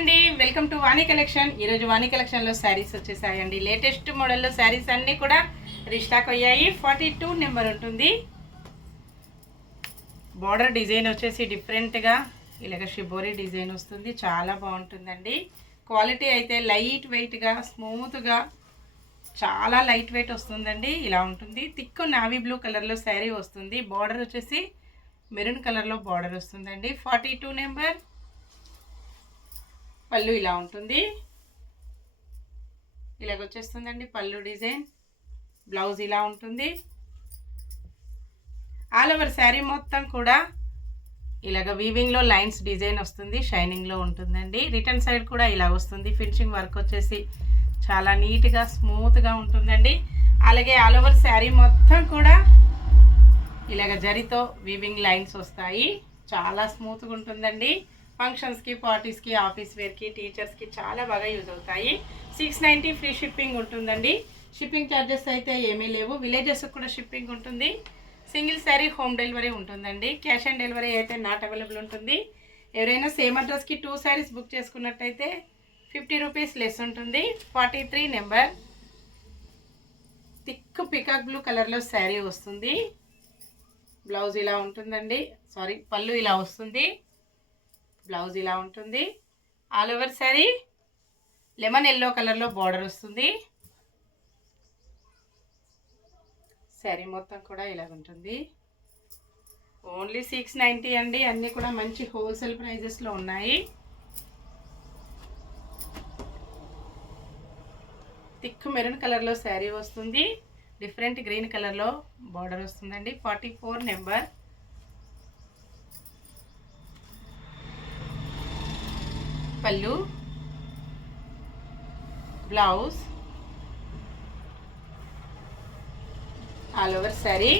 అండి, welcome to వాణి కలెక్షన్. ఈరోజు వాణి కలెక్షన్లో శారీస్ వచ్చేసాయండి. లేటెస్ట్ మోడల్లో శారీస్ అన్నీ కూడా రీస్టాక్ అయ్యాయి. 42 నెంబర్ ఉంటుంది. బార్డర్ డిజైన్ వచ్చేసి డిఫరెంట్గా ఇలాగ షిబోరీ డిజైన్ వస్తుంది. చాలా బాగుంటుందండి. క్వాలిటీ అయితే లైట్ వెయిట్గా స్మూత్గా చాలా లైట్ వెయిట్ వస్తుందండి. ఇలా ఉంటుంది. థిక్ నావీ బ్లూ కలర్లో శారీ వస్తుంది. బార్డర్ వచ్చేసి మెరూన్ కలర్లో బార్డర్ వస్తుందండి. 42 నెంబర్. పళ్ళు ఇలా ఉంటుంది. ఇలాగొచ్చేస్తుందండి పళ్ళు డిజైన్. బ్లౌజ్ ఇలా ఉంటుంది. ఆల్ ఓవర్ శారీ మొత్తం కూడా ఇలాగ వీవింగ్లో లైన్స్ డిజైన్ వస్తుంది. షైనింగ్లో ఉంటుందండి. రిటర్న్ సైడ్ కూడా ఇలా వస్తుంది. ఫినిషింగ్ వర్క్ వచ్చేసి చాలా నీట్గా స్మూత్గా ఉంటుందండి. అలాగే ఆల్ ఓవర్ శారీ మొత్తం కూడా ఇలాగ జరీతో వీవింగ్ లైన్స్ వస్తాయి. చాలా స్మూత్గా ఉంటుందండి. ఫంక్షన్స్కి, పార్టీస్కి, ఆఫీస్ వేర్కి, టీచర్స్కి చాలా బాగా యూజ్ అవుతాయి. 690 ఫ్రీ షిప్పింగ్ ఉంటుందండి. షిప్పింగ్ ఛార్జెస్ అయితే ఏమీ లేవు. విలేజెస్కి కూడా షిప్పింగ్ ఉంటుంది. సింగిల్ శారీ హోమ్ డెలివరీ ఉంటుందండి. క్యాష్ ఆన్ డెలివరీ అయితే నాట్ అవైలబుల్ ఉంటుంది. ఎవరైనా సేమ్ అడ్రస్కి 2 శారీస్ బుక్ చేసుకున్నట్టయితే 50 రూపీస్ లెస్ ఉంటుంది. 43 నెంబర్. థిక్ పికాక్ బ్లూ కలర్లో శారీ వస్తుంది. బ్లౌజ్ ఇలా ఉంటుందండి. పళ్ళు ఇలా వస్తుంది. బ్లౌజ్ ఇలా ఉంటుంది. All over sari lemon yellow కలర్లో బార్డర్ వస్తుంది. శారీ మొత్తం కూడా ఇలా ఉంటుంది. ఓన్లీ 690 అండి. అన్నీ కూడా మంచి హోల్సేల్ ప్రైజెస్లో ఉన్నాయి. థిక్ మెరూన్ కలర్లో శారీ వస్తుంది. డిఫరెంట్ గ్రీన్ కలర్లో బార్డర్ వస్తుందండి. 44 నెంబర్. పళ్ళు, blouse, all over sari.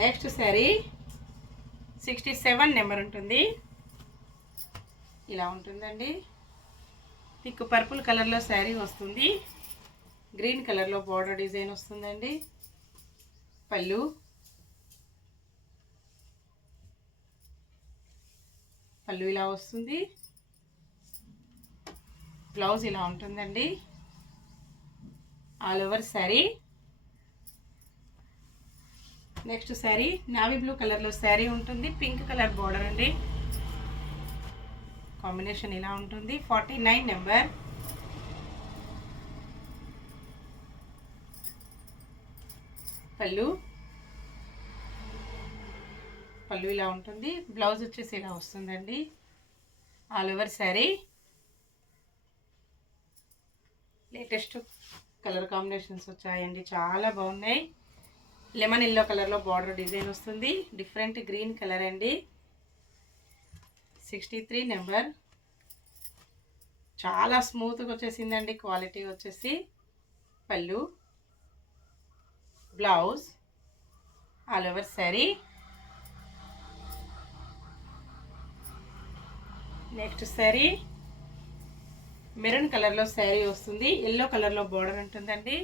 Next sari 67 నెంబర్ ఉంటుంది. ఇలా ఉంటుందండి. థిక్ పర్పుల్ కలర్లో శారీ వస్తుంది. గ్రీన్ కలర్లో బార్డర్ డిజైన్ వస్తుందండి. పళ్ళు, పళ్ళు ఇలా వస్తుంది. బ్లౌజ్ ఇలా ఉంటుందండి. All over sari. Next sari navy blue కలర్లో శారీ ఉంటుంది. పింక్ కలర్ బార్డర్ అండి. కాంబినేషన్ ఇలా ఉంటుంది. 49 నెంబర్. పళ్ళు, పళ్ళు ఇలా ఉంటుంది. బ్లౌజ్ వచ్చేసి ఇలా వస్తుందండి. All over sari. Latest colour combinations వచ్చాయండి. చాలా బాగున్నాయి. లెమన్ ఎల్లో కలర్లో బార్డర్ డిజైన్ వస్తుంది. డిఫరెంట్ గ్రీన్ కలర్ అండి. 63 నెంబర్. చాలా స్మూత్గా వచ్చేసిందండి. క్వాలిటీ వచ్చేసి. పళ్ళు, blouse, all over sari. Next sari maroon కలర్లో శారీ వస్తుంది. ఎల్లో కలర్లో బార్డర్ ఉంటుందండి.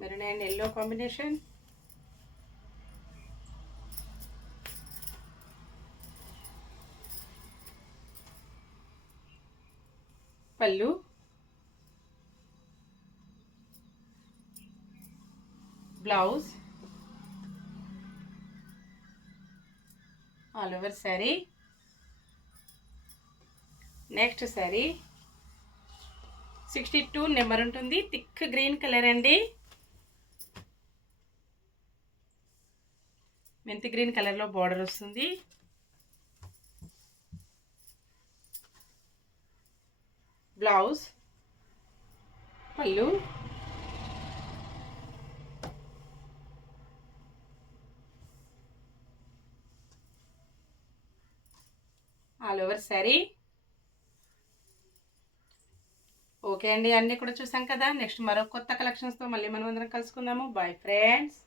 Maroon and yellow combination. పళ్ళు, blouse, all over sari. Next sari 62 number ఉంటుంది. థిక్ గ్రీన్ కలర్ అండి. మెంతి గ్రీన్ కలర్లో బార్డర్ వస్తుంది. బ్లౌజ్, పళ్ళు, ఆల్ ఓవర్ శారీ. ఓకే అండి, అన్నీ కూడా చూసాం కదా. నెక్స్ట్ మరో కొత్త కలెక్షన్స్తో మళ్ళీ మనం అందరం కలుసుకుందాము. Bye friends.